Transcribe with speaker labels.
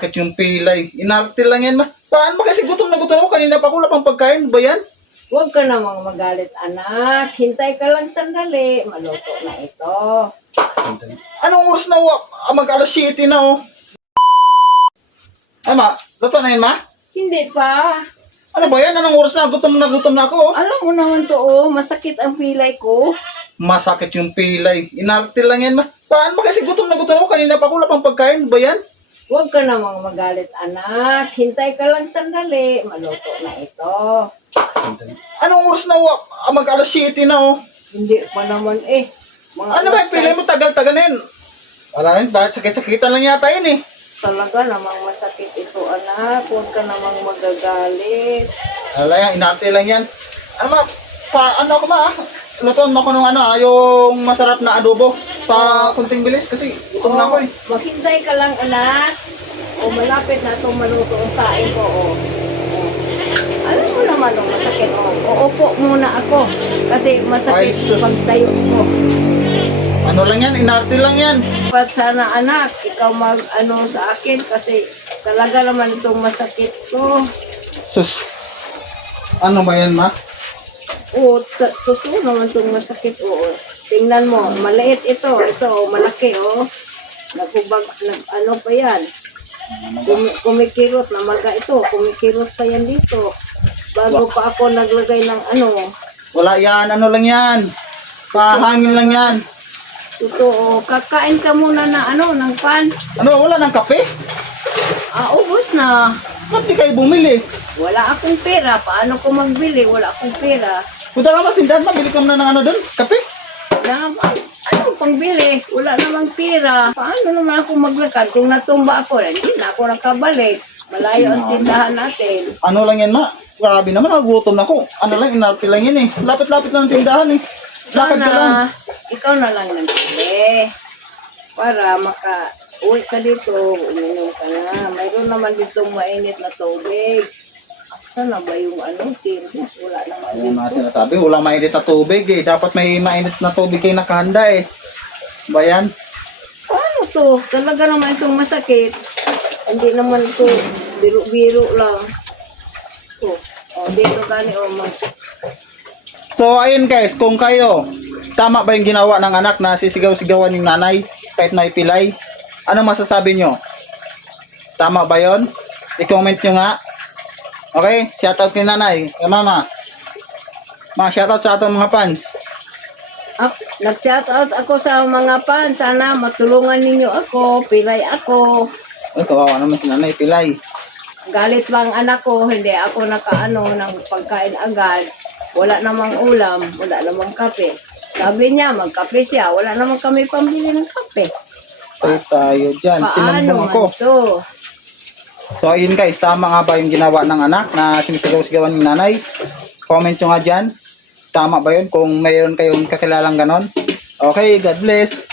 Speaker 1: Masakit yung pilay. Inarte lang yan ma. Paano ba kasi gutom na gutom ako? Kanina pa ako wala pang pagkain. Ba yan?
Speaker 2: Huwag ka namang magalit, anak. Hintay ka lang sandali. Maluto na ito.
Speaker 1: Anong oras na? wa- Ah, mag alas 7 na oh. Ay ma, luto na yun ma?
Speaker 2: Hindi pa.
Speaker 1: Ano ba yan? Anong oras na? Gutom na gutom na ako oh.
Speaker 2: Alam mo naman to, oh. Masakit ang pilay ko.
Speaker 1: Masakit yung pilay. Inarte lang yan ma. Paano ba kasi gutom na gutom ako? Kanina pa ako wala pang pagkain. Ba yan?
Speaker 2: Huwag ka namang magalit, anak. Hintay ka lang sandali. Maluto na ito.
Speaker 1: Anong oras na? wa- Ah, mag alas 7 na oh.
Speaker 2: Hindi pa naman eh. Mga
Speaker 1: Ano ba yung pilay mo? Tagal-tagal na yan. Wala rin. Bakit sakit-sakitan lang yata yun eh.
Speaker 2: Talaga namang masakit ito, anak. Huwag ka namang magagalit.
Speaker 1: Wala yan. Inarte lang yan. Ano ma? Pa, ano ako ma ah? Lutuan mo ko nung ano ah, yung masarap na adobo. Pa kunting bilis kasi gutom na ako eh.
Speaker 2: Oh, Maghintay ka lang, anak. O malapit na itong maluto ang sain ko, o. Alam mo naman ang masakit, o. Uupo muna ako. Kasi masakit
Speaker 1: Ay, sus.
Speaker 2: pag tayo ko.
Speaker 1: Ano lang yan? Inarte lang yan.
Speaker 2: Dapat sana, anak, ikaw mag, ano, sa akin. Kasi talaga naman itong masakit ko.
Speaker 1: Sus. Ano ba yan ma?
Speaker 2: Oo, totoo naman itong masakit, oo. Tingnan mo, maliit ito. Ito, malaki, o. Nagubag, nag, ano pa yan? Kumi, kumikirot na maga ito. Kumikirot pa yan dito. Bago pa ako naglagay ng ano.
Speaker 1: Wala yan. Ano lang yan? Pahangin lang yan.
Speaker 2: Totoo. Kakain ka muna na ano, ng pan.
Speaker 1: Ano? Wala ng kape?
Speaker 2: Ah, ubos na.
Speaker 1: Ba't di kayo bumili?
Speaker 2: Wala akong pera. Paano ko magbili? Wala akong pera.
Speaker 1: Punta ka masindahan, mabili ka muna ng ano doon? Kape?
Speaker 2: Wala nga, ano pangbili? Wala namang pera. Paano naman ako maglakad? Kung natumba ako, hindi na ako nakabalik. Malayo ang tindahan natin.
Speaker 1: Ano lang yan ma? Grabe naman, nagutom na ako. Ano lang, inarte lang yan eh. Lapit-lapit lang ang tindahan eh. Lakad ka lang.
Speaker 2: Sana, ikaw na lang nagbili. Para maka uwi ka dito, uminom ka na. Mayroon naman dito mainit na tubig. Asa na ba yung ano, tirmo? Wala naman
Speaker 1: nga
Speaker 2: dito.
Speaker 1: sinasabi, walang mainit na tubig eh. Dapat may mainit na tubig kayo nakahanda eh. Ba yan?
Speaker 2: Paano to? Talaga naman itong masakit. Hindi naman ito biro-biro lang. Oh, oh dito gani, oh, mag
Speaker 1: So ayun guys, kung kayo, tama ba yung ginawa ng anak na sisigaw-sigawan yung nanay kahit may pilay? Ano masasabi nyo? Tama ba yon? I-comment nyo nga. Okay, shoutout kay nanay, kay mama. Ma, shoutout sa atong mga fans.
Speaker 2: Ak, nag-shoutout ako sa mga fans. Sana matulungan ninyo ako. Pilay ako.
Speaker 1: Ay, kawawa naman si nanay, pilay.
Speaker 2: Galit lang anak ko. Hindi ako nakaano ng pagkain agad. Wala namang ulam. Wala namang kape. Sabi niya, magkape siya. Wala namang kami pambili ng kape.
Speaker 1: Ay, tayo dyan.
Speaker 2: Paano
Speaker 1: Sinumbong ako.
Speaker 2: man to?
Speaker 1: So ayun guys, tama nga ba yung ginawa ng anak na sinisigaw-sigawan ng nanay? Comment nyo nga dyan. Tama ba yun kung mayroon kayong kakilalang ganon? Okay, God bless.